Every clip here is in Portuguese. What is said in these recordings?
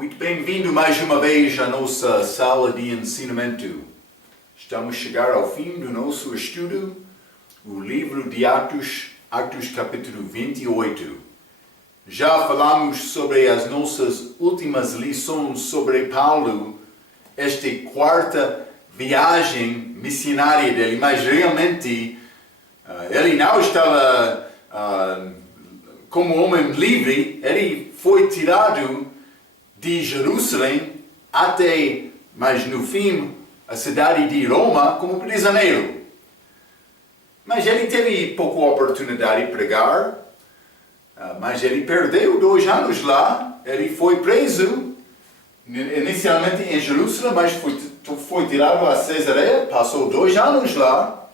Muito bem-vindo mais uma vez à nossa sala de ensinamento. Estamos a chegar ao fim do nosso estudo, o livro de Atos, Atos capítulo 28. Já falamos sobre as nossas últimas lições sobre Paulo, esta quarta viagem missionária dele, mas realmente ele não estava como homem livre, ele foi tirado de Jerusalém até, mas no fim, a cidade de Roma como prisioneiro. Mas ele teve pouca oportunidade de pregar, mas ele perdeu 2 anos lá, ele foi preso, inicialmente em Jerusalém, mas foi tirado a Cesareia, passou 2 anos lá.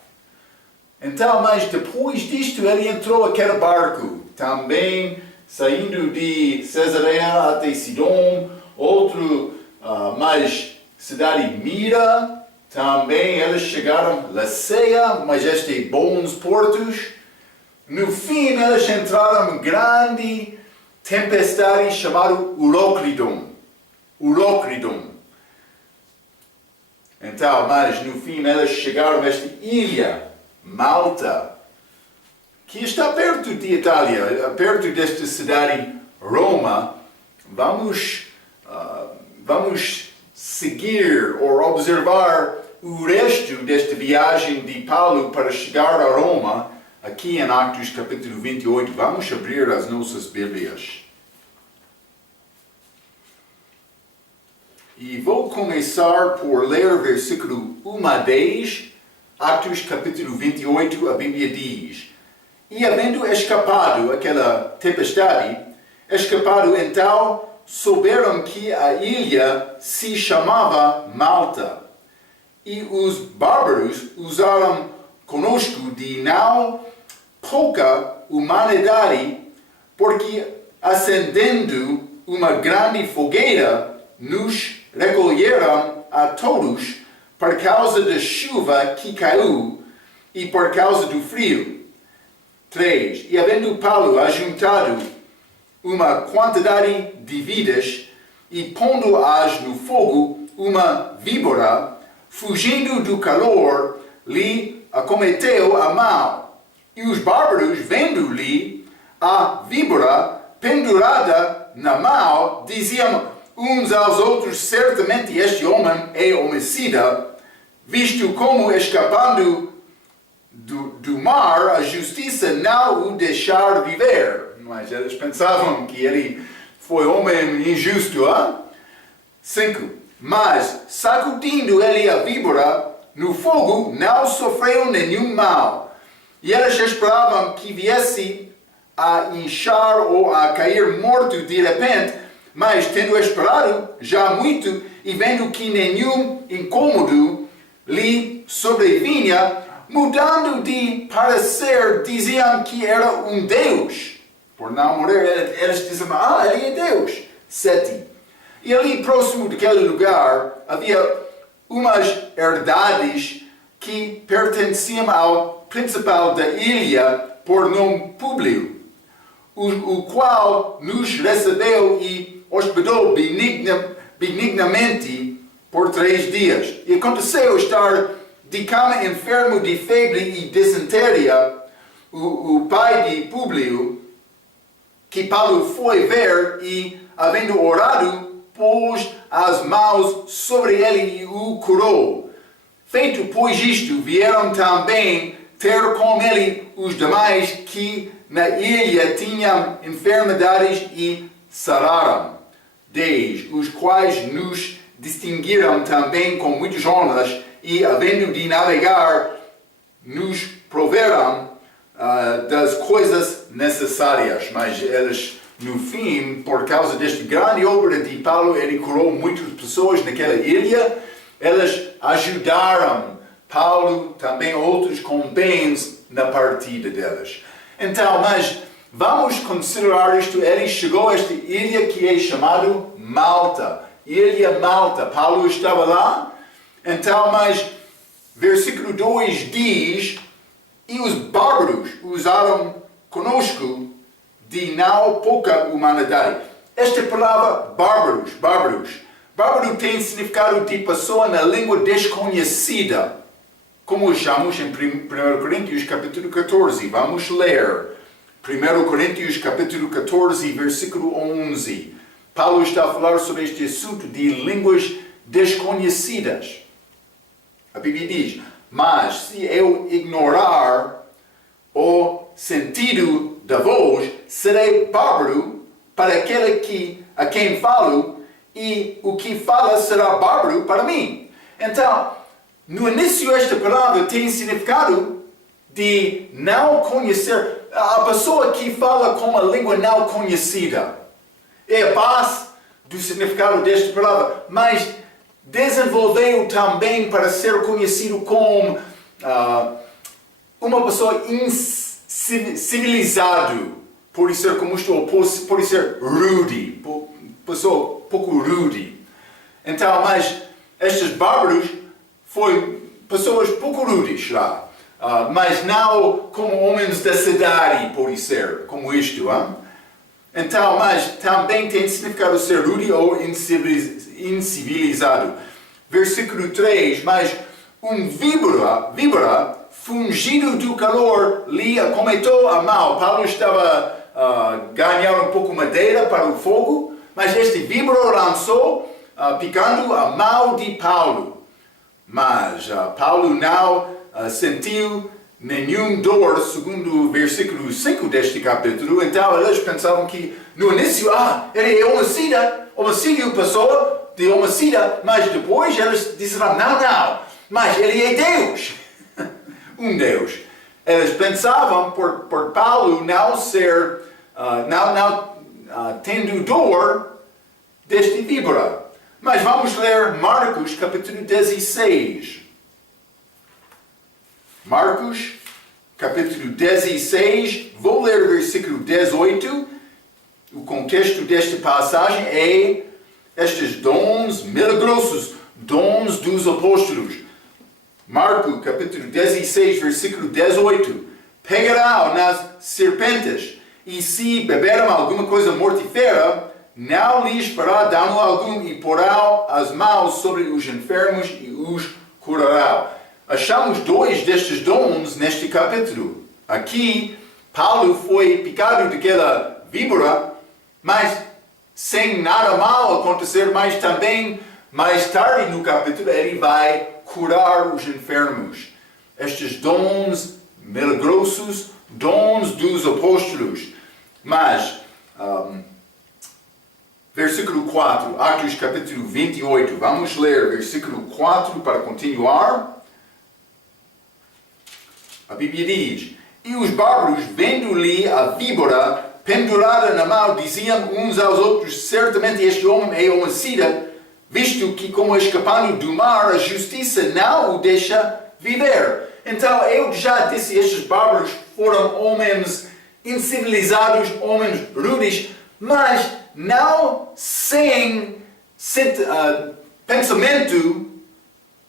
Então, mas depois disto ele entrou naquele barco, também saindo de Cesareia até Sidom, mais cidade Mira, também eles chegaram a Laceia, mas estes bons portos. No fim, eles entraram em grande tempestade chamada Euroclydon. Então, mas no fim, eles chegaram a esta ilha, Malta, que está perto de Itália, perto desta cidade Roma. Vamos seguir ou observar o resto desta viagem de Paulo para chegar a Roma, aqui em Atos capítulo 28. Vamos abrir as nossas Bíblias. E vou começar por ler versículo 1 a 10, Atos capítulo 28, a Bíblia diz: E havendo escapado aquela tempestade, então souberam que a ilha se chamava Malta. E os bárbaros usaram conosco de não pouca humanidade, porque acendendo uma grande fogueira, nos recolheram a todos por causa da chuva que caiu e por causa do frio. 3. E havendo Paulo ajuntado uma quantidade de vidas e pondo-as no fogo, uma víbora, fugindo do calor, lhe acometeu a mão. E os bárbaros, vendo-lhe a víbora pendurada na mão, diziam uns aos outros: certamente este homem é homicida, visto como escapando do mar, a justiça não o deixar viver. Mas eles pensavam que ele foi homem injusto. 5. Mas, sacudindo ele a víbora no fogo, não sofreu nenhum mal. E eles esperavam que viesse a inchar ou a cair morto de repente, mas tendo esperado já muito e vendo que nenhum incômodo lhe sobrevinha, mudando de parecer, diziam que era um Deus. Por não morrer, eles diziam: ele é Deus. 7. E ali próximo daquele lugar havia umas herdades que pertenciam ao principal da ilha, por nome Públio, o qual nos recebeu e hospedou benignamente por 3 dias. E aconteceu estar de cama enfermo de febre e disenteria o pai de Públio, que Paulo foi ver e, havendo orado, pôs as mãos sobre ele e o curou. Feito, pois, isto, vieram também ter com ele os demais que na ilha tinham enfermidades e sararam. 10. Os quais nos distinguiram também com muitas honras e, havendo de navegar, nos proveram das coisas necessárias. Mas eles, no fim, por causa desta grande obra de Paulo, ele curou muitas pessoas naquela ilha. Eles ajudaram Paulo, também outros, com bens na partida deles. Então, mas vamos considerar isto. Ele chegou a esta ilha que é chamada Malta. Ilha Malta. Paulo estava lá. Então, mas versículo 2 diz: e os bárbaros usaram conosco de não pouca humanidade. esta palavra bárbaros, bárbaro tem significado de pessoa na língua desconhecida, como achamos em 1 Coríntios capítulo 14. Vamos ler 1 Coríntios capítulo 14, versículo 11. Paulo está a falar sobre este assunto de línguas desconhecidas. A Bíblia diz: mas se eu ignorar o sentido da voz, serei bárbaro para aquele a quem falo, e o que fala será bárbaro para mim. Então, no início esta palavra tem significado de não conhecer. A pessoa que fala com uma língua não conhecida é a base do significado desta palavra, mas desenvolveu também para ser conhecido como uma pessoa civilizado, pode ser como isto, ou pode ser rude, pessoa pouco rude. Então, mas estes bárbaros foram pessoas pouco rudes lá, mas não como homens da cidade, pode ser, como isto. Então, mas também tem significado ser rude ou incivilizado. Versículo 3, mas víbora, fungido do calor, lhe acometeu a mão. Paulo estava ganhando um pouco de madeira para o fogo, mas este víbora lançou, picando a mão de Paulo. Mas Paulo não sentiu nenhum dor, segundo o versículo 5 deste capítulo. Então eles pensavam que no início, ele é homicídio, pessoa de homicida, mas depois eles disseram, não, mas ele é Deus. Um Deus. Eles pensavam por Paulo não ser, tendo dor deste víbora. Mas vamos ler Marcos capítulo 16. Marcos capítulo 16, vou ler o versículo 18. O contexto desta passagem é estes dons milagrosos, dons dos apóstolos. Marcos capítulo 16, versículo 18. Pegarão nas serpentes, e se beberem alguma coisa mortífera, não lhes fará dano algum, e porão as mãos sobre os enfermos e os curarão. Achamos dois destes dons neste capítulo. Aqui, Paulo foi picado daquela víbora, mas sem nada mal acontecer, mas também, mais tarde no capítulo, ele vai curar os enfermos. Estes dons milagrosos, dons dos apóstolos. Mas, versículo 4, Atos capítulo 28, vamos ler versículo 4 para continuar. A Bíblia diz: e os bárbaros, vendo-lhe a víbora pendurada na mão, diziam uns aos outros: certamente este homem é homicida, visto que, como escapando do mar, a justiça não o deixa viver. Então, eu já disse, estes bárbaros foram homens incivilizados, homens rudes, mas não sem pensamento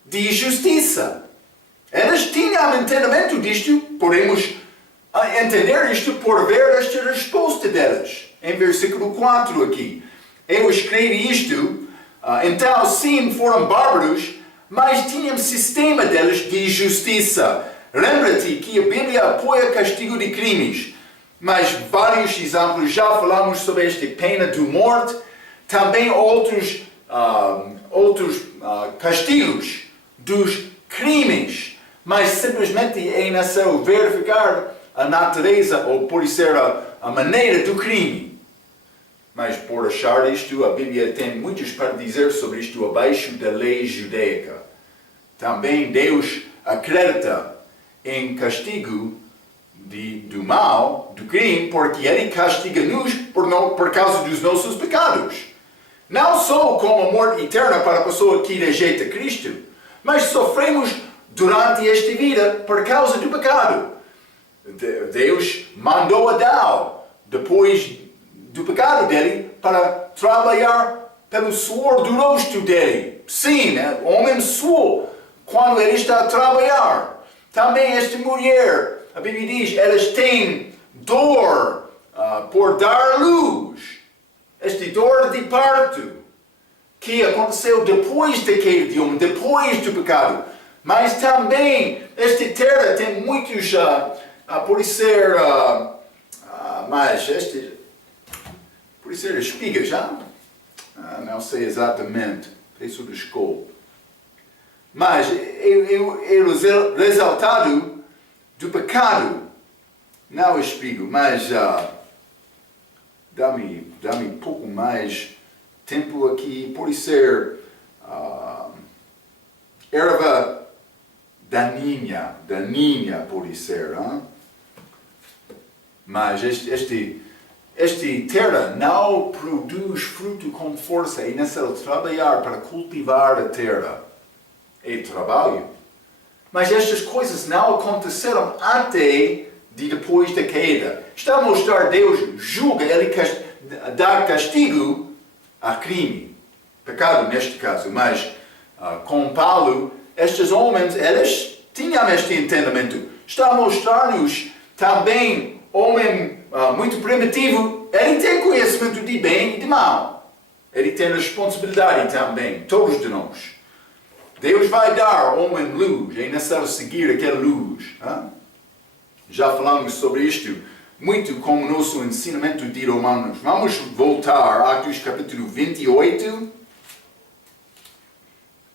de justiça. Eles tinham entendimento disto, podemos entender isto por ver esta resposta deles. Em versículo 4 aqui. Eu escrevi isto, então sim foram bárbaros, mas tinham sistema deles de justiça. Lembra-te que a Bíblia apoia castigo de crimes, mas vários exemplos, já falamos sobre esta pena de morte, também outros castigos dos crimes. Mas simplesmente é necessário verificar a natureza ou pode ser a maneira do crime. Mas por achar isto, a Bíblia tem muitos para dizer sobre isto abaixo da lei judaica. Também Deus acredita em castigo do mal, do crime, porque Ele castiga-nos por causa dos nossos pecados. Não só com a morte eterna para a pessoa que rejeita Cristo, mas sofremos durante esta vida por causa do pecado. Deus mandou Adão, depois do pecado dele, para trabalhar pelo suor do rosto dele. Sim, o homem suou quando ele está a trabalhar. Também esta mulher, a Bíblia diz, elas têm dor por dar luz. Esta dor de parto, que aconteceu depois da queda de homem, depois do pecado. Mas também, esta terra tem muitos, por ser, por ser espigas, não sei exatamente, preço da escola. Mas é resultado do pecado, não espigo, mas dá-me um pouco mais tempo aqui, pode ser erva daninha pode ser, mas este terra não produz fruto com força, é necessário trabalhar para cultivar a terra. É trabalho. Mas estas coisas não aconteceram até depois da queda. Está a mostrar Deus julga, Ele dá castigo a crime, pecado neste caso. Mas com Paulo, estes homens, eles tinham este entendimento. Está a mostrar-nos também homem muito primitivo. Ele tem conhecimento de bem e de mal. Ele tem responsabilidade também, todos de nós. Deus vai dar ao homem luz, é necessário seguir aquela luz. Já falamos sobre isto muito com o nosso ensinamento de Romanos. Vamos voltar a Atos capítulo 28.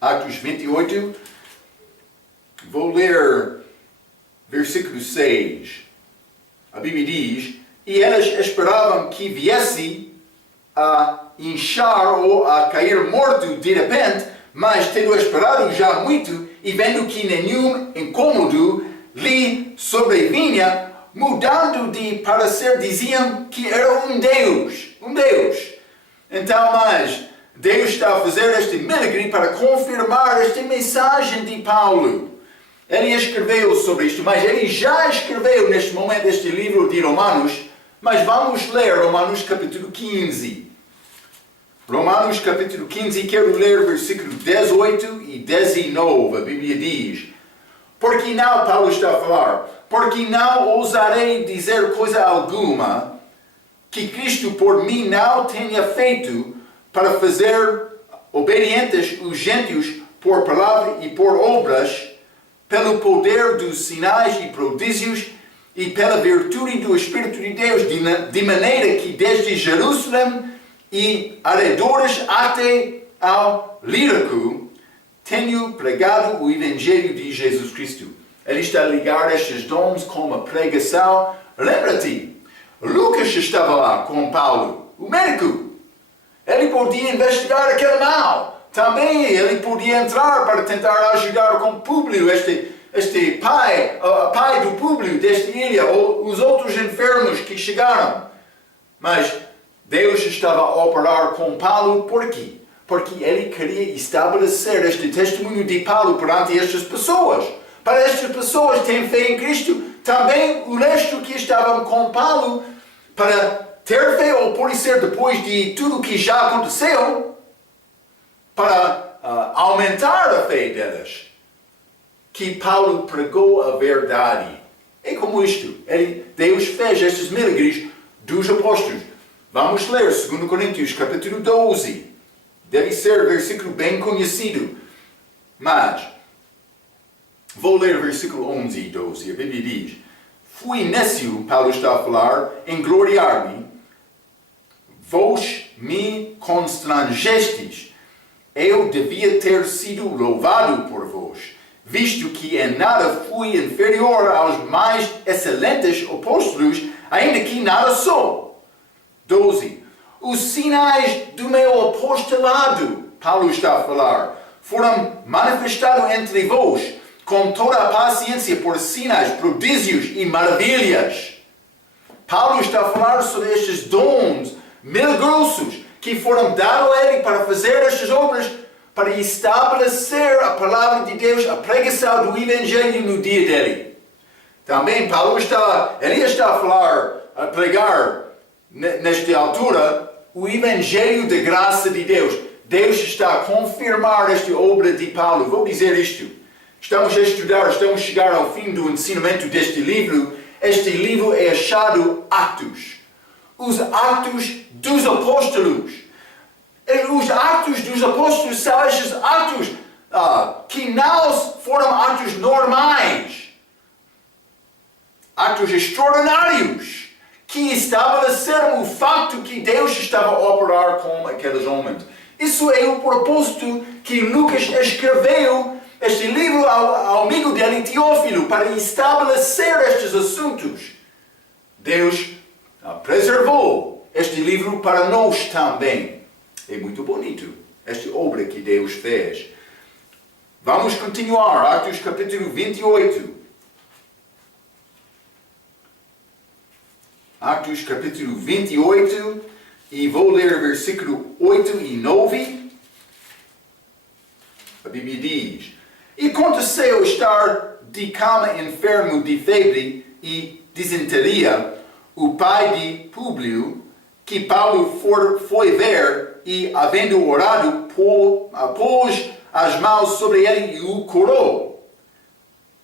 Atos 28. Vou ler versículo 6. A Bíblia diz: e eles esperavam que viesse a inchar ou a cair morto de repente, mas tendo esperado já muito e vendo que nenhum incômodo lhe sobrevinha, mudando de parecer, diziam que era um Deus. Então, mas Deus está a fazer este milagre para confirmar esta mensagem de Paulo. Ele escreveu sobre isto, mas ele já escreveu neste momento este livro de Romanos, mas vamos ler Romanos capítulo 15. Romanos capítulo 15, quero ler versículo 18 e 19, a Bíblia diz: porque não, Paulo está a falar, porque não ousarei dizer coisa alguma que Cristo por mim não tenha feito para fazer obedientes os gentios por palavra e por obras, pelo poder dos sinais e prodígios e pela virtude do Espírito de Deus, de maneira que desde Jerusalém e arredores até ao Lírico tenho pregado o Evangelho de Jesus Cristo. Ele está a ligar estes dons com a pregação. Lembra-te, Lucas estava lá com Paulo, o médico. Ele podia investigar aquele mal. Também ele podia entrar para tentar ajudar com Públio, este pai do Públio desta ilha, ou os outros enfermos que chegaram. Mas Deus estava a operar com Paulo, por quê? Porque ele queria estabelecer este testemunho de Paulo perante estas pessoas. Para estas pessoas que têm fé em Cristo, também o resto que estavam com Paulo, para ter fé, ou por ser depois de tudo que já aconteceu, para aumentar a fé deles, que Paulo pregou a verdade. É como isto. Deus fez estes milagres dos apóstolos. Vamos ler 2 Coríntios capítulo 12. Deve ser versículo bem conhecido. Mas, vou ler versículo 11 e 12. A Bíblia diz: fui nécio, Paulo está a falar, em gloriar-me. Vós me constrangestes. Eu devia ter sido louvado por vós, visto que em nada fui inferior aos mais excelentes apóstolos, ainda que nada sou. 12. Os sinais do meu apostolado, Paulo está a falar, foram manifestados entre vós, com toda a paciência por sinais, prodígios e maravilhas. Paulo está a falar sobre estes dons milagrosos que foram dados a ele para fazer estas obras, para estabelecer a palavra de Deus, a pregação do Evangelho no dia dele. Também Paulo está a falar, a pregar nesta altura o Evangelho da graça de Deus. Deus está a confirmar esta obra de Paulo. Vou dizer isto. Estamos a chegar ao fim do ensinamento deste livro. Este livro é chamado Atos. Os Atos dos Apóstolos. Os atos dos apóstolos são estes atos que não foram atos normais. Atos extraordinários que estabeleceram o facto que Deus estava a operar com aqueles homens. Isso é o propósito que Lucas escreveu este livro ao amigo dele, Teófilo, para estabelecer estes assuntos. Deus preservou este livro para nós também. É muito bonito esta obra que Deus fez. Vamos continuar, Atos capítulo 28. Atos capítulo 28, e vou ler versículo 8 e 9. A Bíblia diz: E aconteceu estar de cama enfermo de febre e disenteria o pai de Públio, que Paulo foi ver, e, havendo orado, pôs as mãos sobre ele e o curou.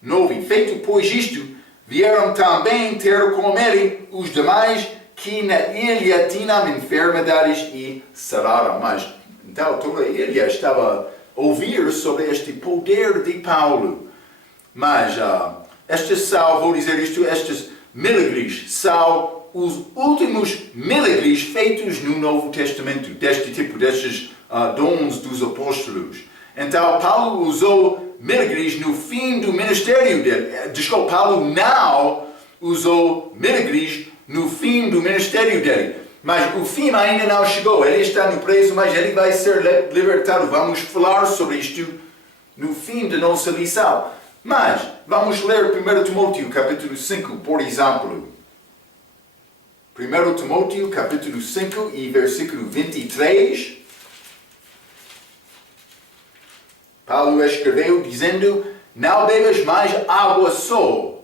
9. Feito, pois, isto, vieram também ter com ele os demais que na ilha tinham enfermidades e sararam. Mas, então, toda a ilha estava a ouvir sobre este poder de Paulo. Mas, estes são, vou dizer isto, estes milagres são os últimos milagres feitos no Novo Testamento, deste tipo, destes dons dos apóstolos. Então, Paulo usou milagres no fim do ministério dele. Desculpa, Paulo não usou milagres no fim do ministério dele. Mas o fim ainda não chegou. Ele está no preso, mas ele vai ser libertado. Vamos falar sobre isto no fim da nossa lição. Mas, vamos ler 1 Timóteo capítulo 5, por exemplo. 1 Timóteo capítulo 5 e versículo 23. Paulo escreveu dizendo: Não bebas mais água só,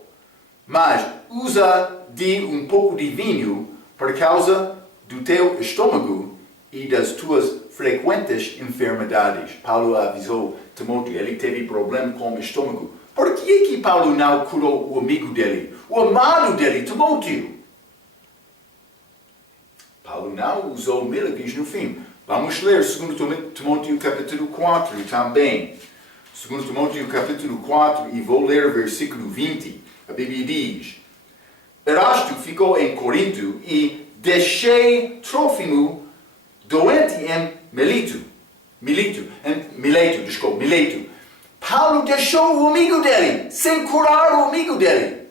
mas usa de um pouco de vinho por causa do teu estômago e das tuas frequentes enfermidades. Paulo avisou Timóteo, ele teve problema com o estômago. Por que Paulo não curou o amigo dele, o amado dele, Timóteo? Paulo não usou milagres no fim. Vamos ler 2 Timóteo capítulo 4 também. 2 Timóteo capítulo 4, e vou ler versículo 20. A Bíblia diz: Erasto ficou em Corinto e deixei Trófimo doente em Mileto. Paulo deixou o amigo dele, sem curar o amigo dele.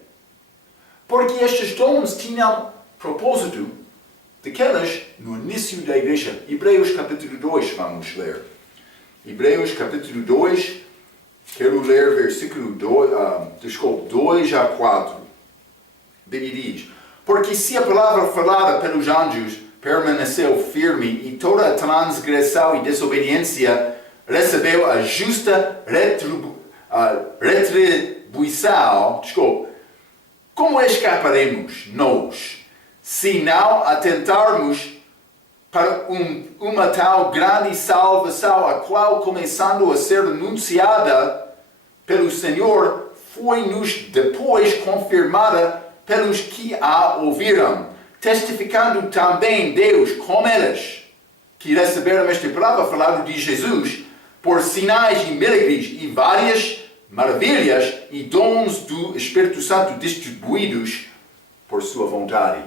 Porque estes dons tinham propósito daquelas no início da igreja. Hebreus capítulo 2, vamos ler. Hebreus capítulo 2, quero ler versículo 2 a 4. Bíblia diz: Porque se a palavra falada pelos anjos permaneceu firme e toda a transgressão e desobediência recebeu a justa retribuição, como escaparemos nós, se não atentarmos para uma tal grande salvação, a qual, começando a ser anunciada pelo Senhor, foi-nos depois confirmada pelos que a ouviram, testificando também Deus com eles, que receberam esta palavra falada de Jesus, por sinais e milagres e várias maravilhas e dons do Espírito Santo distribuídos por sua vontade.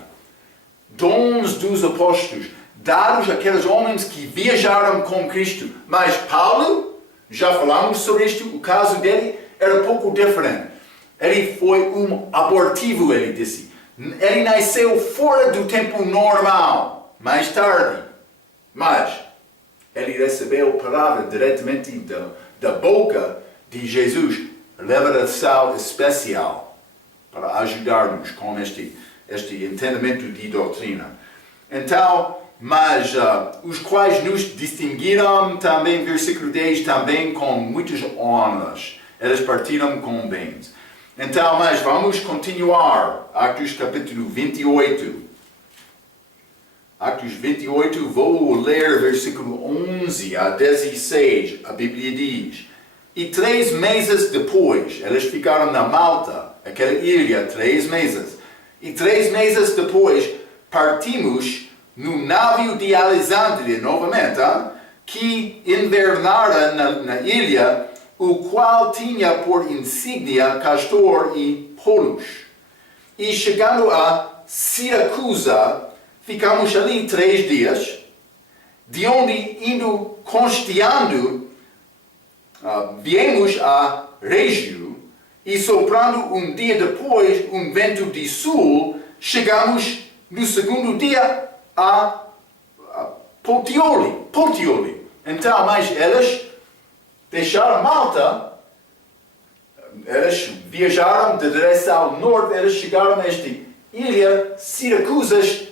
Dons dos apóstolos, dados àqueles homens que viajaram com Cristo. Mas Paulo, já falamos sobre isto, o caso dele era um pouco diferente. Ele foi um abortivo, ele disse. Ele nasceu fora do tempo normal, mais tarde. Mas ele recebeu a palavra diretamente da boca de Jesus, revelação especial, para ajudar-nos com este entendimento de doutrina. Então, mas os quais nos distinguiram também, versículo 10, também com muitas honras. Eles partiram com bens. Então, mas vamos continuar. Atos capítulo 28. Atos 28, vou ler versículo 11 a 16. A Bíblia diz: E 3 meses depois, eles ficaram na Malta, aquela ilha, 3 meses. E 3 meses depois, partimos no navio de Alexandria, novamente, que invernara na ilha, o qual tinha por insígnia Castor e Pólux. E chegando a Siracusa, ficamos ali 3 dias, de onde, indo costeando, viemos a Régio, e soprando um dia depois um vento de sul, chegamos no segundo dia a Puteoli. Então, mas elas deixaram Malta, elas viajaram de direção ao norte, elas chegaram a esta ilha Siracusas,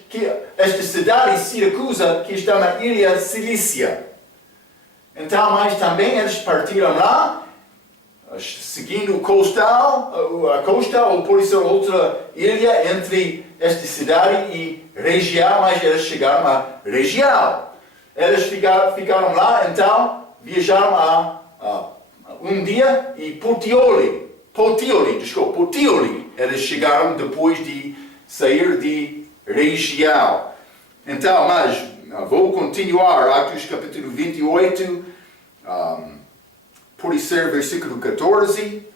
esta cidade Siracusa, que está na ilha Cilícia. Então, mas também eles partiram lá, seguindo a costa, ou por isso outra ilha entre esta cidade e região, mas eles chegaram a região. Eles ficaram lá, então viajaram a um dia e Puteoli. Eles chegaram depois de sair de região. Então, mas vou continuar, Atos capítulo 28, por ser versículo 14,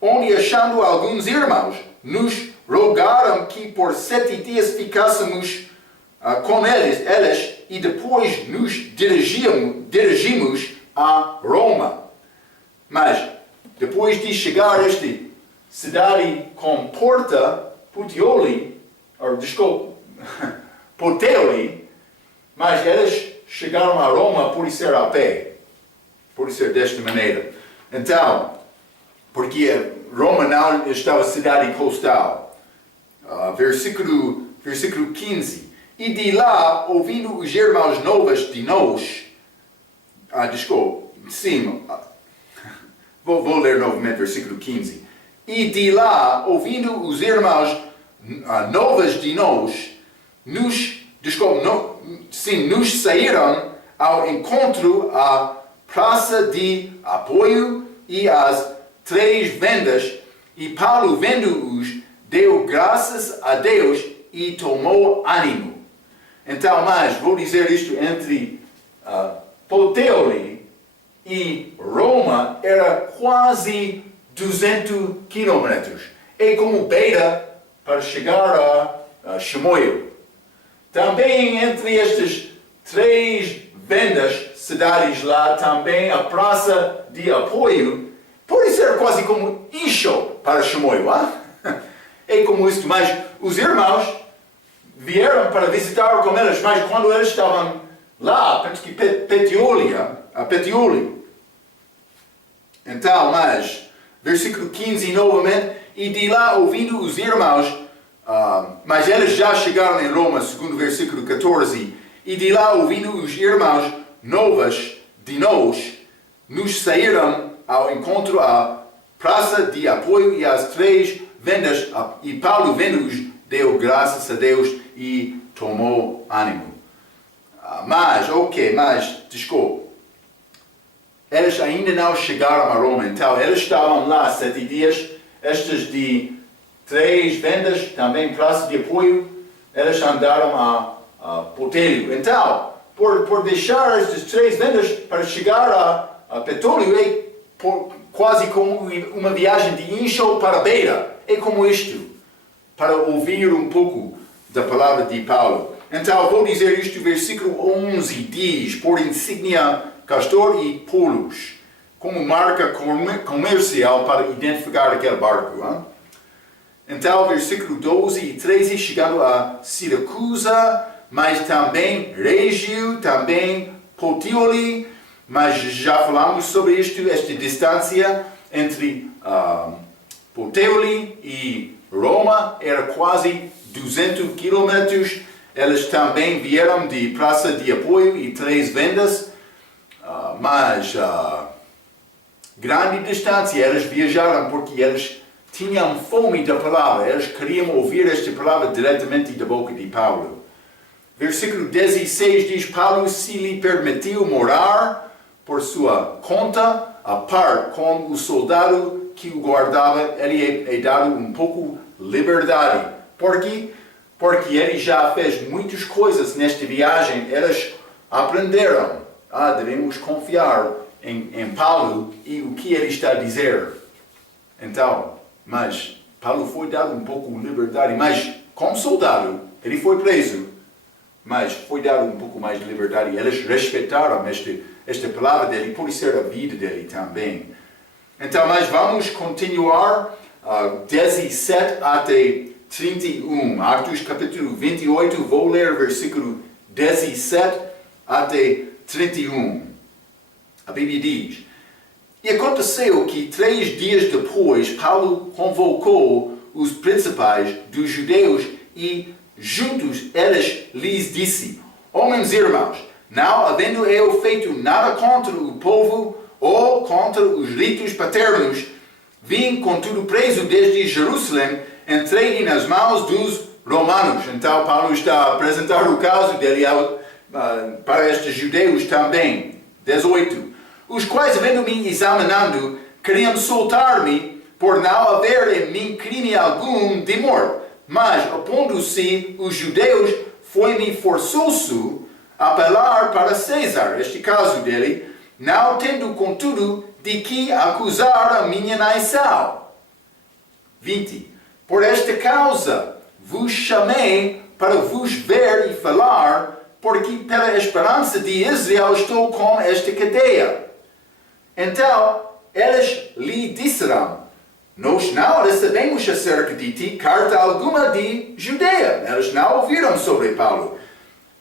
onde achando alguns irmãos, nos rogaram que por 7 dias ficássemos com eles e depois nos dirigimos a Roma. Mas, depois de chegar a esta cidade com porta, Puteoli, mas eles chegaram a Roma por ser a pé, por ser desta maneira. Então, porque Roma não estava cidade coastal. Versículo 15. E de lá, ouvindo os irmãos novas de nós, vou ler novamente versículo 15. E de lá, ouvindo os irmãos novas de nós, nos saíram ao encontro à praça de apoio e às 3 vendas, e Paulo, vendo-os, deu graças a Deus e tomou ânimo. Então, mas vou dizer isto, entre Puteoli e Roma era quase 200 quilômetros. É como beira para chegar a Chimoio. Também entre estas 3 vendas, cidades lá, também a praça de apoio, pode ser quase como Isho para Chimoio. É como isto, mas os irmãos vieram para visitar com eles, mas quando eles estavam lá, Puteoli. Então, mas, versículo 15 novamente, e de lá ouvindo os irmãos, mas eles já chegaram em Roma, segundo o versículo 14, e de lá ouvindo os irmãos novas de nós, nos saíram ao encontro à praça de apoio e às 3 vendas, e Paulo, vendo-os, deu graças a Deus e tomou ânimo. Desculpe. Eles ainda não chegaram a Roma, então eles estavam lá 7 dias, estas de 3 vendas, também praça de apoio, eles andaram a Puteoli. Então, por deixar estas 3 vendas para chegar a Puteoli, é quase como uma viagem de Isho para Beira. É como isto, para ouvir um pouco da palavra de Paulo. Então, vou dizer isto, versículo 11 diz, por insígnia Castor e Pólux, como marca comercial para identificar aquele barco. Então, versículo 12 e 13, chegando a Siracusa, mas também Régio, também Puteoli, mas já falamos sobre isto, esta distância entre Puteoli e Roma era quase 200 quilômetros. Eles também vieram de praça de apoio e 3 vendas, mas grande distância. Eles viajaram porque eles tinham fome da palavra, eles queriam ouvir esta palavra diretamente da boca de Paulo. Versículo 16 diz, Paulo se lhe permitiu morar por sua conta, a par com o soldado que o guardava, ele é dado um pouco liberdade, porque porque ele já fez muitas coisas nesta viagem, eles aprenderam. Devemos confiar em Paulo e o que ele está a dizer. Então, mas Paulo foi dado um pouco de liberdade, mas como soldado, ele foi preso, mas foi dado um pouco mais de liberdade. Eles respeitaram esta palavra dele, por ser a vida dele também. Então, mas vamos continuar 17 até 31. Atos capítulo 28, vou ler versículo 17 até 31. A Bíblia diz: E aconteceu que 3 dias depois, Paulo convocou os principais dos judeus e juntos eles lhes disse: Homens e irmãos, não havendo eu feito nada contra o povo ou contra os ritos paternos, vim contudo preso desde Jerusalém, entregue nas mãos dos romanos. Então Paulo está a apresentar o caso dele para estes judeus também. 18. Os quais, vendo-me examinando, queriam soltar-me por não haver em mim crime algum de morte. Mas, opondo-se os judeus, foi-me forçoso apelar para César, este caso dele, não tendo contudo de que acusar a minha nação. 20. Por esta causa vos chamei para vos ver e falar, porque pela esperança de Israel estou com esta cadeia. Então, eles lhe disseram: Nós não recebemos acerca de ti carta alguma de Judeia. Eles não ouviram sobre Paulo.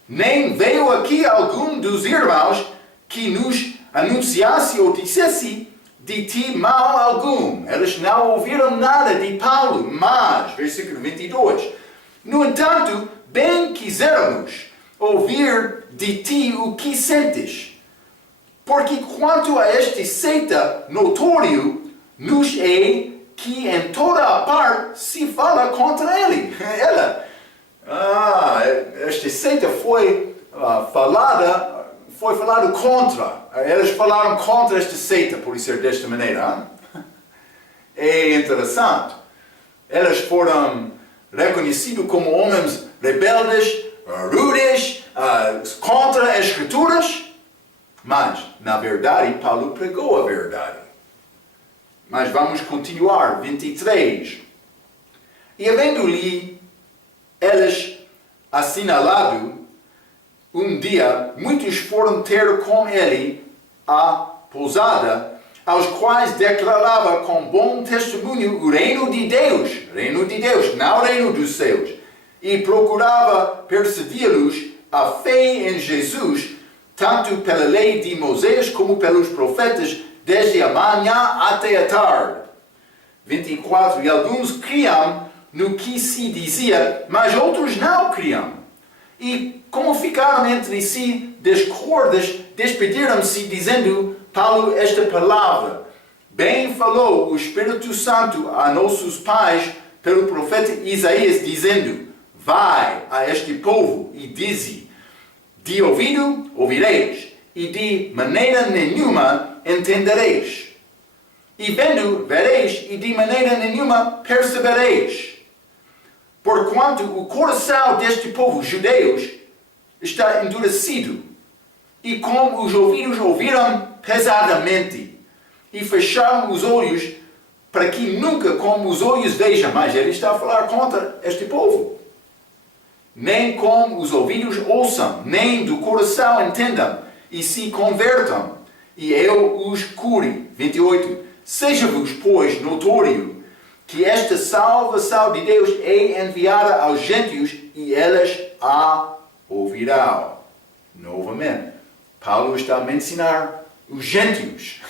Nem veio aqui algum dos irmãos que nos anunciasse ou dissesse de ti mal algum. Eles não ouviram nada de Paulo. Mas, versículo 22, no entanto, bem quiséramos ouvir de ti o que sentes. Porque quanto a este seita notório, nos é que em toda a parte se fala contra ele. Esta seita foi falado contra. Eles falaram contra esta seita, por ser desta maneira. É interessante. Eles foram reconhecidos como homens rebeldes, rudes, contra as Escrituras. Mas, na verdade, Paulo pregou a verdade. Mas vamos continuar, 23. E havendo-lhe eles assinalado um dia, muitos foram ter com ele a pousada, aos quais declarava com bom testemunho o reino de Deus, não o reino dos céus, e procurava persuadi-los a fé em Jesus, tanto pela lei de Moisés como pelos profetas, desde a manhã até a tarde. 24. E alguns criam no que se dizia, mas outros não criam. E como ficaram entre si discordes, despediram-se, dizendo Paulo esta palavra: Bem falou o Espírito Santo a nossos pais pelo profeta Isaías, dizendo: Vai a este povo e dize: De ouvido ouvireis, e de maneira nenhuma entendereis. E vendo, vereis, e de maneira nenhuma percebereis. Porquanto o coração deste povo, judeus, está endurecido, e como os ouvidos ouviram pesadamente, e fecharam os olhos, para que nunca como os olhos vejam. Mas ele está a falar contra este povo. Nem com os ouvidos ouçam, nem do coração entendam, e se convertam, e eu os cure. 28. Seja-vos, pois, notório, que esta salvação de Deus é enviada aos gentios, e eles a ouvirão. Novamente, Paulo está a mencionar os gentios.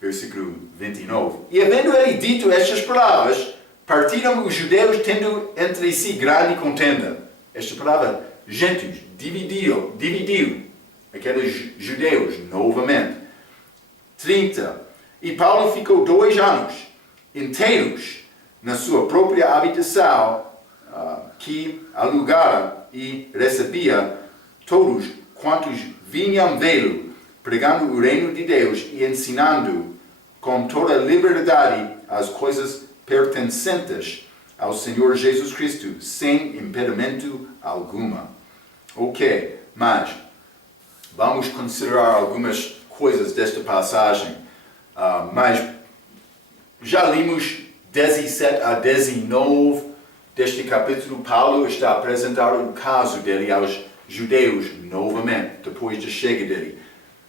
Versículo 29. E havendo ele dito estas palavras, partiram os judeus, tendo entre si grande contenda. Esta palavra, gentios, dividiu aqueles judeus novamente. 30. E Paulo ficou 2 anos inteiros na sua própria habitação, que alugara, e recebia todos quantos vinham vê-lo, pregando o reino de Deus e ensinando com toda liberdade as coisas pertencentes ao Senhor Jesus Cristo, sem impedimento alguma. Ok, mas vamos considerar algumas coisas desta passagem. Mas já limos 17 a 19 deste capítulo. Paulo está a apresentar o caso dele aos judeus novamente, depois da chega dele.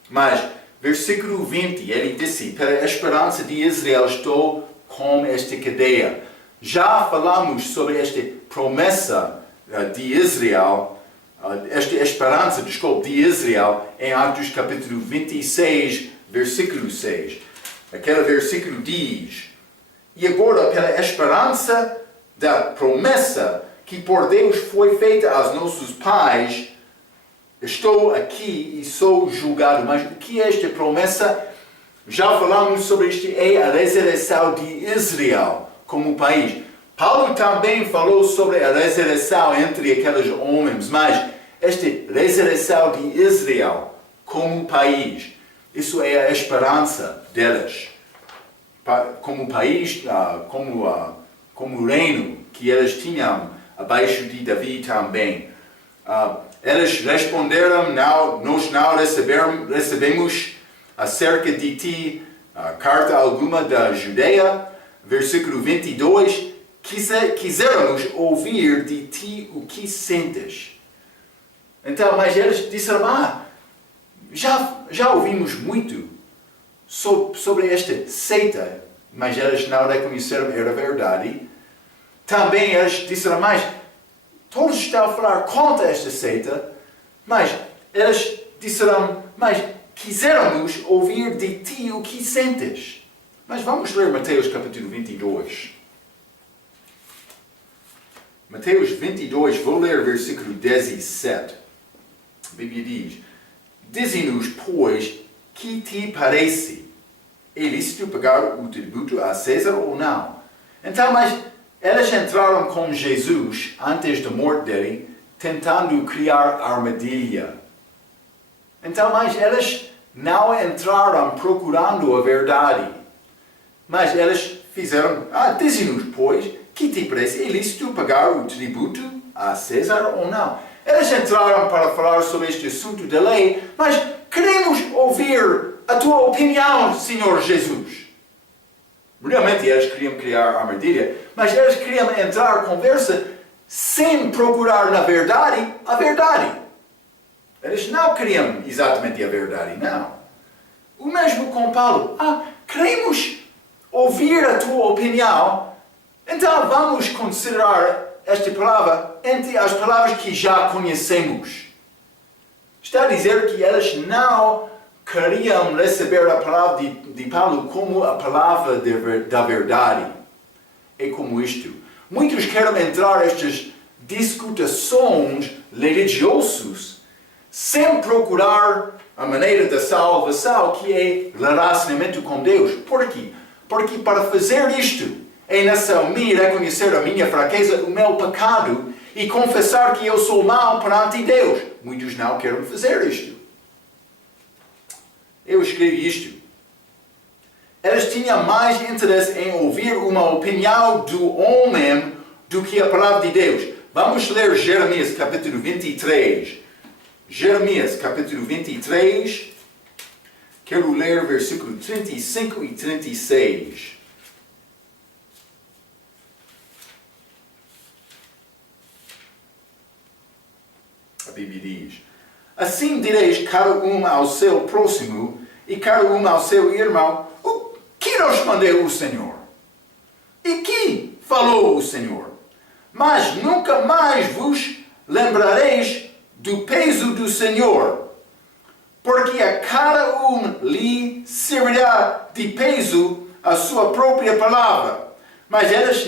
Mas, versículo 20, ele disse: "Pela esperança de Israel estou com esta cadeia." Já falamos sobre esta promessa de Israel, esta esperança, de Israel, em Atos capítulo 26, versículo 6. Aquele versículo diz: "E agora, pela esperança da promessa que por Deus foi feita aos nossos pais, estou aqui e sou julgado." Mas o que é esta promessa? Já falamos sobre isto, é a ressurreição de Israel como país. Paulo também falou sobre a ressurreição entre aqueles homens, mas esta ressurreição de Israel como país, isso é a esperança deles. Como país, como reino que eles tinham abaixo de Davi também. Eles responderam: nós não recebemos acerca de ti carta alguma da Judeia. Versículo 22, quisermos ouvir de ti o que sentes. Então, mas eles disseram: já ouvimos muito sobre esta seita, mas eles não reconheceram era verdade. Também eles disseram: mas todos estão a falar contra esta seita, mas eles disseram: mas quisermos ouvir de ti o que sentes. Mas vamos ler Mateus capítulo 22. Mateus 22, vou ler versículo 17. A Bíblia diz: "Dize-nos, pois, que te parece? É lícito pagar o tributo a César ou não?" Então, mas eles entraram com Jesus antes da morte dele, tentando criar armadilha. Então, mas eles não entraram procurando a verdade. Mas eles fizeram: dize-nos, pois, que te parece? É lícito pagar o tributo a César ou não? Eles entraram para falar sobre este assunto da lei, mas queremos ouvir a tua opinião, Senhor Jesus. Realmente eles queriam criar armadilha, mas eles queriam entrar em conversa sem procurar na verdade a verdade. Eles não queriam exatamente a verdade, não. O mesmo com Paulo: queremos ouvir a tua opinião, então vamos considerar esta palavra entre as palavras que já conhecemos. Está a dizer que eles não queriam receber a palavra de Paulo como a palavra da verdade. É como isto. Muitos querem entrar nestas discussões religiosas sem procurar a maneira da salvação, que é o relacionamento com Deus. Por quê? Porque para fazer isto é necessário me reconhecer a minha fraqueza, o meu pecado, e confessar que eu sou mau perante Deus. Muitos não querem fazer isto. Eu escrevi isto. Eles tinham mais interesse em ouvir uma opinião do homem do que a palavra de Deus. Vamos ler Jeremias capítulo 23. Jeremias capítulo 23. Quero ler versículo 35 e 36. A Bíblia diz: "Assim direis cada um ao seu próximo e cada um ao seu irmão: o que respondeu o Senhor? E que falou o Senhor? Mas nunca mais vos lembrareis do peso do Senhor, porque a cada um lhe servirá de peso a sua própria palavra." Mas eles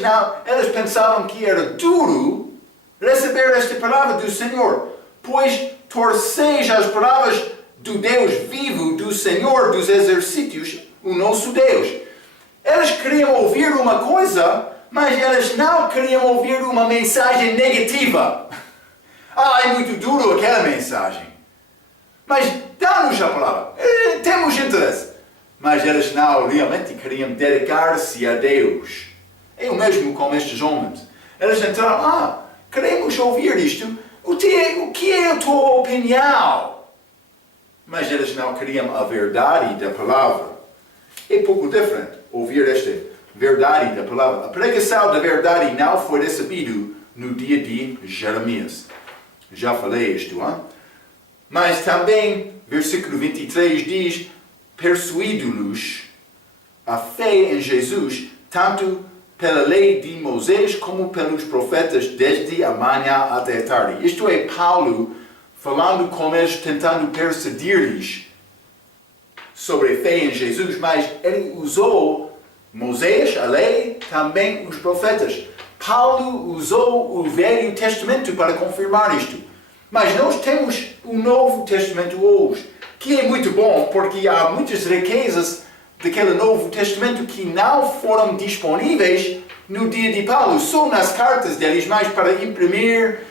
pensavam que era duro receber esta palavra do Senhor, pois torceis as palavras do Deus vivo, do Senhor dos exércitos, o nosso Deus. Eles queriam ouvir uma coisa, mas eles não queriam ouvir uma mensagem negativa. É muito duro aquela mensagem. Mas dá-nos a palavra. Temos interesse. Mas eles não realmente queriam dedicar-se a Deus. É o mesmo com estes homens. Eles entraram, queremos ouvir isto. O que é a tua opinião? Mas eles não queriam a verdade da palavra. É pouco diferente ouvir esta verdade da palavra. A pregação da verdade não foi recebida no dia de Jeremias. Já falei isto, Mas também, versículo 23 diz, persuido-los a fé em Jesus, tanto pela lei de Moisés como pelos profetas, desde a manhã até a tarde. Isto é Paulo falando com eles, tentando persuadir-lhes sobre a fé em Jesus, mas ele usou Moisés, a lei, também os profetas. Paulo usou o Velho Testamento para confirmar isto. Mas nós temos o Novo Testamento hoje, que é muito bom, porque há muitas riquezas daquele Novo Testamento que não foram disponíveis no dia de Paulo, só nas cartas deles, mas para imprimir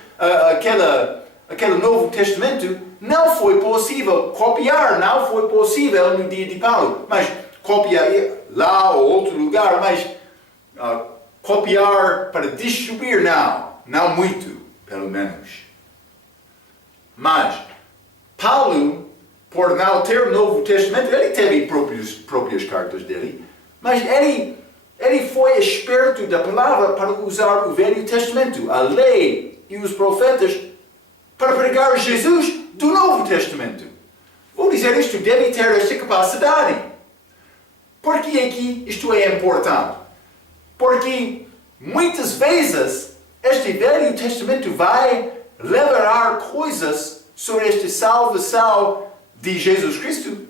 aquele Novo Testamento não foi possível, copiar não foi possível no dia de Paulo, mas copiar lá ou outro lugar, mas copiar para distribuir não muito, pelo menos. Mas Paulo, por não ter o Novo Testamento, ele teve próprias cartas dele, mas ele foi esperto da palavra para usar o Velho Testamento, a lei e os profetas, para pregar Jesus do Novo Testamento. Vou dizer isto, deve ter esta capacidade. Por que é que isto é importante? Porque muitas vezes este Velho Testamento vai revelar coisas sobre esta salvação de Jesus Cristo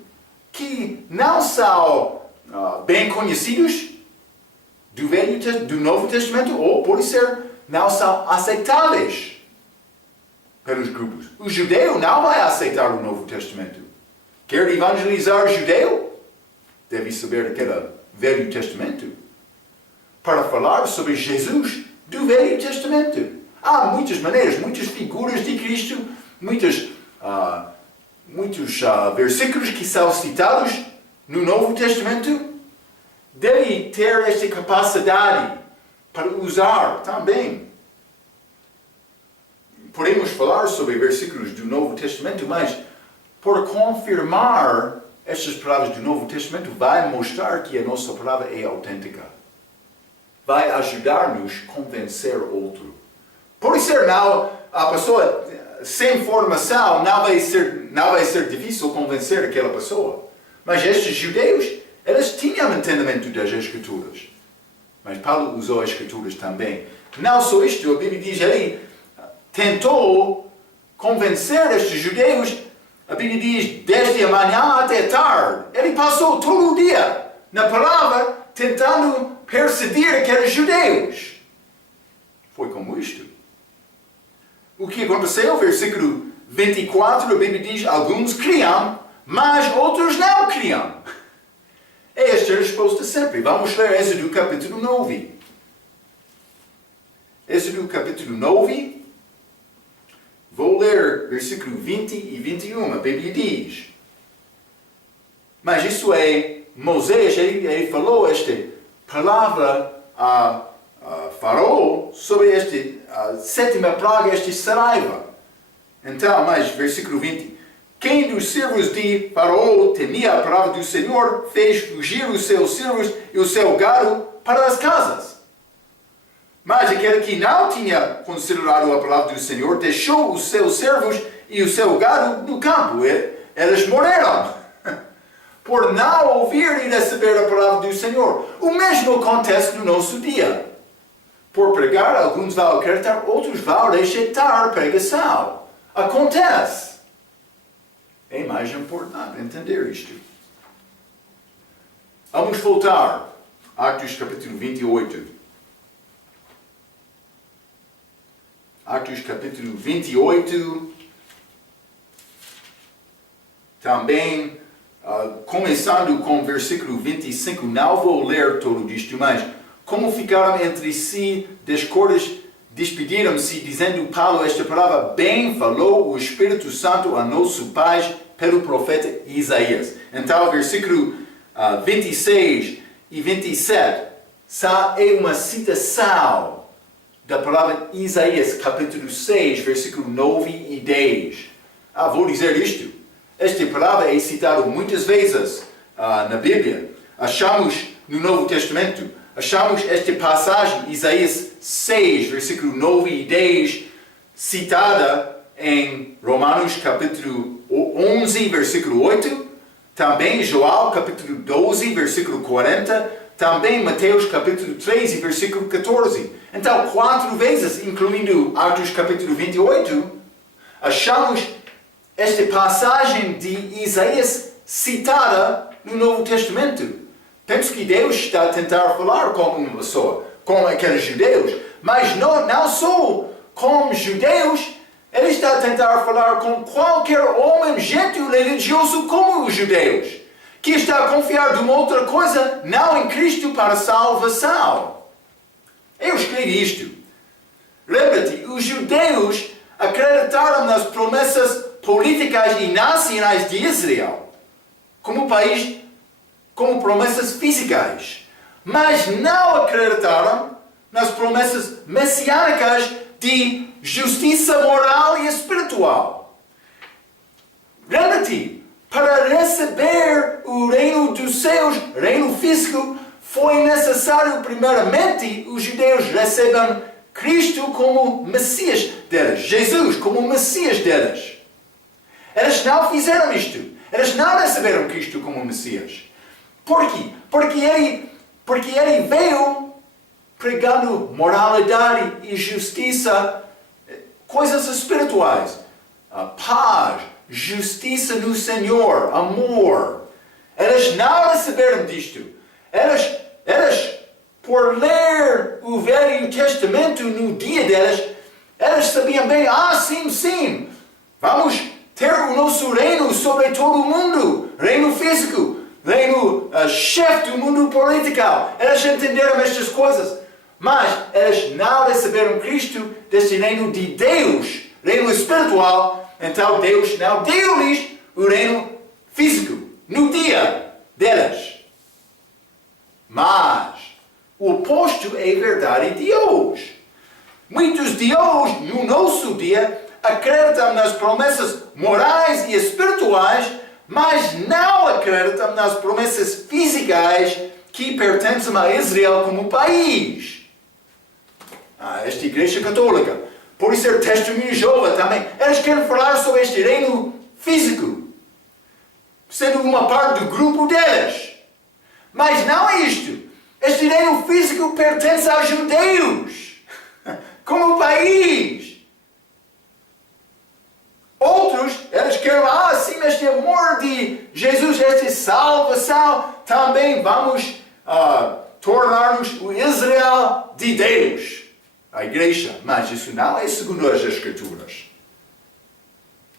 que não são bem conhecidos do Novo Testamento, ou pode ser, não são aceitáveis pelos grupos. O judeu não vai aceitar o Novo Testamento. Quer evangelizar o judeu? Deve saber aquele Velho Testamento para falar sobre Jesus do Velho Testamento. Há muitas maneiras, muitas figuras de Cristo, muitos versículos que são citados no Novo Testamento. Deve ter esta capacidade para usar também. Podemos falar sobre versículos do Novo Testamento, mas por confirmar estas palavras do Novo Testamento, vai mostrar que a nossa palavra é autêntica. Vai ajudar-nos a convencer outro. Por isso, a pessoa sem formação não vai ser difícil convencer aquela pessoa. Mas estes judeus, eles tinham entendimento das Escrituras. Mas Paulo usou as Escrituras também. Não só isto, a Bíblia diz, ele tentou convencer estes judeus. A Bíblia diz, desde a manhã até tarde. Ele passou todo o dia na palavra tentando persuadir aqueles judeus. Foi como isto. O que aconteceu? Versículo 24, a Bíblia diz, alguns criam, mas outros não criam. Esta é a resposta sempre. Vamos ler Êxodo capítulo 9. Êxodo capítulo 9. Vou ler versículo 20 e 21. A Bíblia diz. Mas isso é, Moisés, ele falou esta palavra a Faraó sobre a sétima praga, esta saraiva. Então, mas versículo 20. Quem dos servos de Faraó temia a palavra do Senhor, fez fugir os seus servos e o seu gado para as casas. Mas aquele que não tinha considerado a palavra do Senhor, deixou os seus servos e o seu gado no campo. Eles morreram por não ouvir e receber a palavra do Senhor. O mesmo acontece no nosso dia. Por pregar, alguns vão acreditar, outros vão rejeitar a pregação. Acontece. É mais importante entender isto. Vamos voltar. Atos capítulo 28. Atos capítulo 28. Também, começando com o versículo 25, não vou ler todo isto, mas como ficaram entre si discordes, despediram-se, dizendo Paulo esta palavra, bem falou o Espírito Santo a nosso Pai pelo profeta Isaías. Então, versículo 26 e 27 é uma citação da palavra Isaías, capítulo 6, versículo 9 e 10. Vou dizer isto. Esta palavra é citada muitas vezes na Bíblia. Achamos no Novo Testamento, achamos esta passagem, Isaías 6, versículo 9 e 10, citada em Romanos capítulo 11, versículo 8, também João capítulo 12, versículo 40, também Mateus capítulo 13, versículo 14. Então, 4 vezes, incluindo Atos capítulo 28, achamos esta passagem de Isaías citada no Novo Testamento. Penso que Deus está a tentar falar com uma pessoa, com aqueles judeus, mas não só com judeus, ele está a tentar falar com qualquer homem gentil religioso como os judeus, que está a confiar de uma outra coisa, não em Cristo para salvação. Eu escrevi isto. Lembra-te, os judeus acreditaram nas promessas políticas e nacionais de Israel, como país, como promessas físicas, mas não acreditaram nas promessas messiânicas de justiça moral e espiritual. Lembra-te, para receber o reino dos céus, reino físico, foi necessário primeiramente os judeus receberem Cristo como Messias deles, Jesus como Messias deles. Eles não fizeram isto. Eles não receberam Cristo como Messias. Por quê? Porque ele veio pregando moralidade e justiça, coisas espirituais, paz, justiça no Senhor, amor. Eles não receberam disto. Eles, por ler o Velho Testamento no dia deles, eles sabiam bem, sim, vamos ter o nosso reino sobre todo o mundo, reino físico, reino chefe do mundo político. Eles entenderam estas coisas, mas eles não receberam Cristo deste reino de Deus, reino espiritual. Então Deus não deu-lhes o reino físico no dia deles. Mas o oposto é verdade de hoje. Muitos de hoje, no nosso dia, acreditam nas promessas morais e espirituais, mas não acreditam nas promessas físicas que pertencem a Israel como país. Esta igreja católica, por ser testemunho de Jeová também, eles querem falar sobre este reino físico, sendo uma parte do grupo deles. Mas não é isto. Este reino físico pertence aos judeus, como país. Outros, eles querem, sim, este amor de Jesus, esta salvação, também vamos tornar-nos o Israel de Deus, a igreja. Mas isso não é segundo as Escrituras.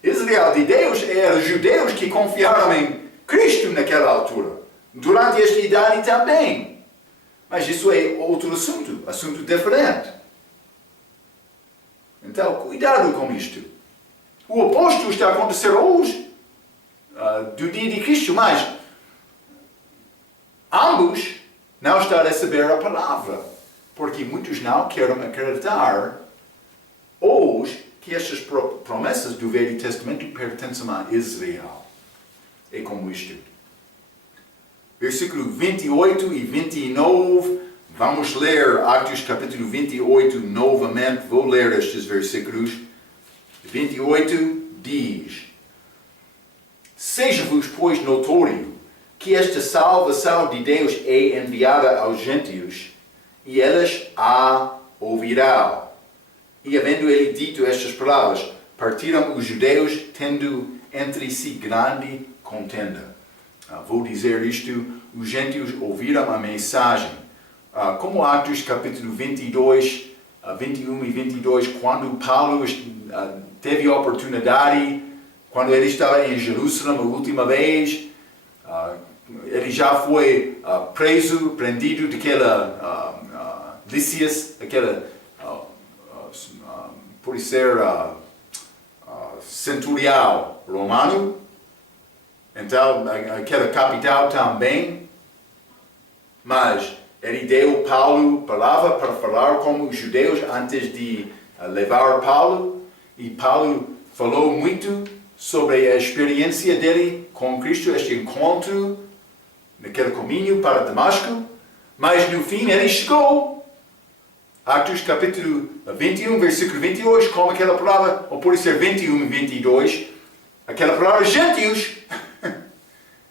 Israel de Deus eram os judeus que confiaram em Cristo naquela altura, durante esta idade também. Mas isso é outro assunto diferente. Então, cuidado com isto. O oposto está a acontecer hoje, do dia de Cristo, mas ambos não estão a receber a palavra, porque muitos não querem acreditar hoje que estas promessas do Velho Testamento pertencem a Israel. É como isto. Versículo 28 e 29, vamos ler Atos capítulo 28 novamente, vou ler estes versículos. 28 diz: Seja-vos, pois, notório que esta salvação de Deus é enviada aos gentios, e eles a ouvirão. E havendo ele dito estas palavras, partiram os judeus, tendo entre si grande contenda. Vou dizer isto, os gentios ouviram a mensagem. Como Atos capítulo 22, 21 e 22, quando Paulo teve a oportunidade, quando ele estava em Jerusalém a última vez, ele já foi prendido daquela Lícias, por ser centurião romano, então aquela capital também, mas Ele deu Paulo palavra para falar com os judeus antes de levar Paulo. E Paulo falou muito sobre a experiência dele com Cristo, este encontro naquele caminho para Damasco. Mas no fim ele chegou. Atos capítulo 21, versículo 22, com aquela palavra, ou pode ser 21 e 22, aquela palavra gentios.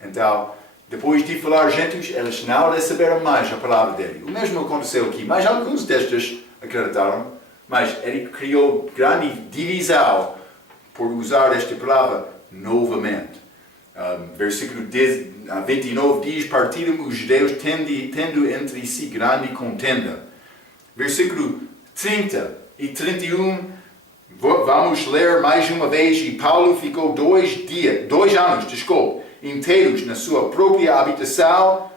Então, depois de falar gentios, eles não receberam mais a palavra dele. O mesmo aconteceu aqui, mas alguns destes acreditaram, mas ele criou grande divisão por usar esta palavra novamente. Versículo 29 diz, partiram os judeus tendo entre si grande contenda. Versículo 30 e 31, vamos ler mais uma vez. E Paulo ficou 2 anos inteiros na sua própria habitação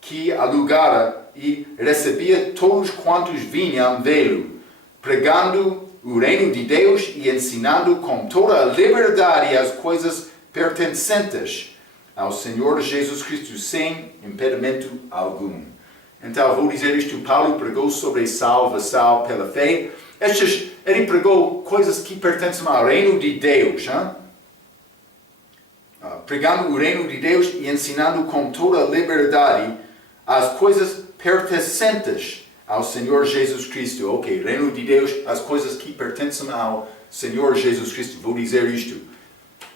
que alugara e recebia todos quantos vinham vê-lo, pregando o reino de Deus e ensinando com toda a liberdade as coisas pertencentes ao Senhor Jesus Cristo, sem impedimento algum. Então, vou dizer isto, Paulo pregou sobre salvação pela fé. Ele pregou coisas que pertencem ao reino de Deus. Pregando o reino de Deus e ensinando com toda a liberdade as coisas pertencentes ao Senhor Jesus Cristo. Ok, reino de Deus, as coisas que pertencem ao Senhor Jesus Cristo. Vou dizer isto.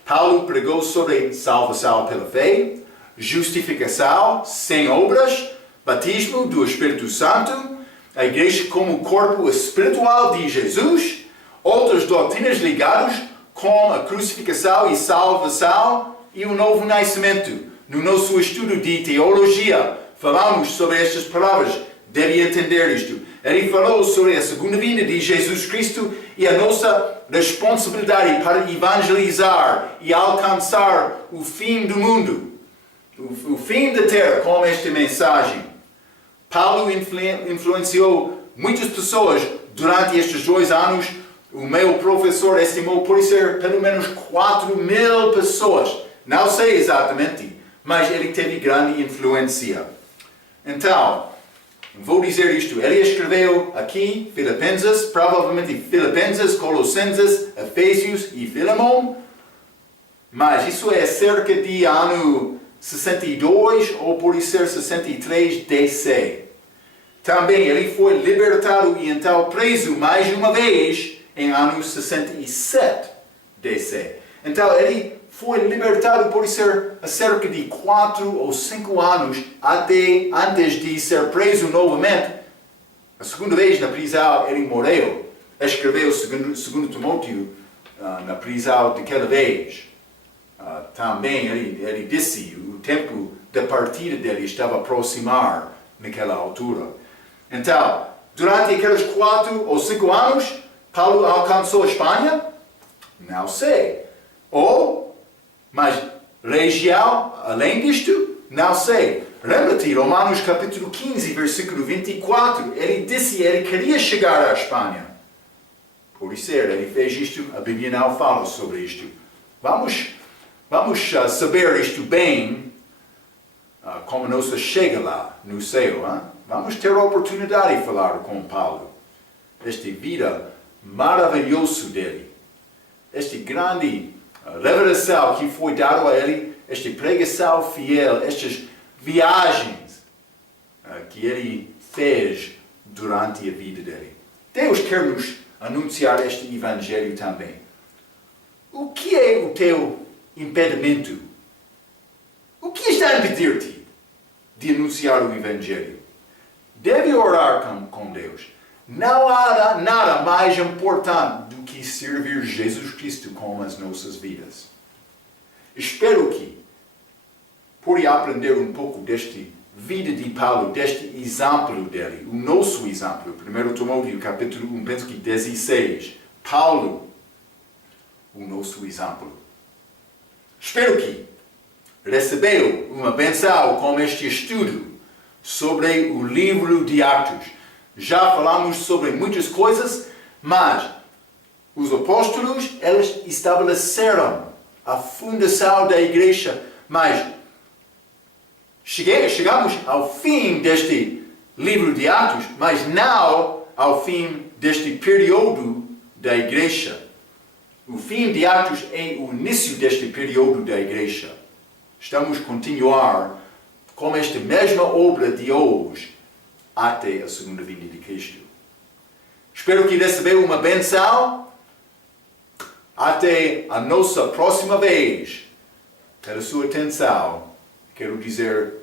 Paulo pregou sobre salvação pela fé, justificação sem obras, batismo do Espírito Santo, a igreja como corpo espiritual de Jesus, outras doutrinas ligadas com a crucificação e salvação e o novo nascimento. No nosso estudo de teologia, falamos sobre estas palavras. Deve entender isto. Ele falou sobre a segunda vinda de Jesus Cristo e a nossa responsabilidade para evangelizar e alcançar o fim do mundo, o fim da terra com esta mensagem. Paulo influenciou muitas pessoas durante estes 2 anos. O meu professor estimou por ser pelo menos 4.000 pessoas. Não sei exatamente, mas ele teve grande influência. Então, vou dizer isto. Ele escreveu aqui Filipenses, provavelmente Filipenses, Colossenses, Efésios e Filemon. Mas isso é cerca de ano 62 ou pode ser 63 DC. Também ele foi libertado e então preso mais uma vez em ano 67 DC. Então ele foi libertado por ser há cerca de 4 ou 5 anos até antes de ser preso novamente. A segunda vez na prisão ele morreu. Escreveu segundo Timóteo na prisão daquela vez. Também ele disse o tempo da partida dele estava a aproximar naquela altura. Então, durante aqueles 4 ou 5 anos, Paulo alcançou a Espanha? Não sei. Mas região, além disto? Não sei. Lembra-te, Romanos capítulo 15, versículo 24, ele disse que ele queria chegar à Espanha. Por isso ele fez isto, a Bíblia não fala sobre isto. Vamos saber isto bem, como nós chega lá no céu. Vamos ter a oportunidade de falar com Paulo. Esta vida maravilhosa dele. Esta grande revelação que foi dada a ele. Esta pregação fiel. Estas viagens que ele fez durante a vida dele. Deus quer nos anunciar este evangelho também. O que é o teu impedimento? O que está a impedir-te de anunciar o evangelho? Deve orar com Deus. Não há nada mais importante do que servir Jesus Cristo com as nossas vidas. Espero que, por aprender um pouco desta vida de Paulo, deste exemplo dele, o nosso exemplo, 1 Timóteo capítulo 1, penso que 16, Paulo, o nosso exemplo. Espero que recebeu uma benção com este estudo sobre o livro de Atos. Já falamos sobre muitas coisas, mas os apóstolos, eles estabeleceram a fundação da igreja. Mas chegamos ao fim deste livro de Atos, mas não ao fim deste período da igreja. O fim de Atos é o início deste período da igreja. Estamos a continuar com esta mesma obra de hoje até a segunda vinda de Cristo. Espero que recebeu uma benção. Até a nossa próxima vez. Pela sua atenção, quero dizer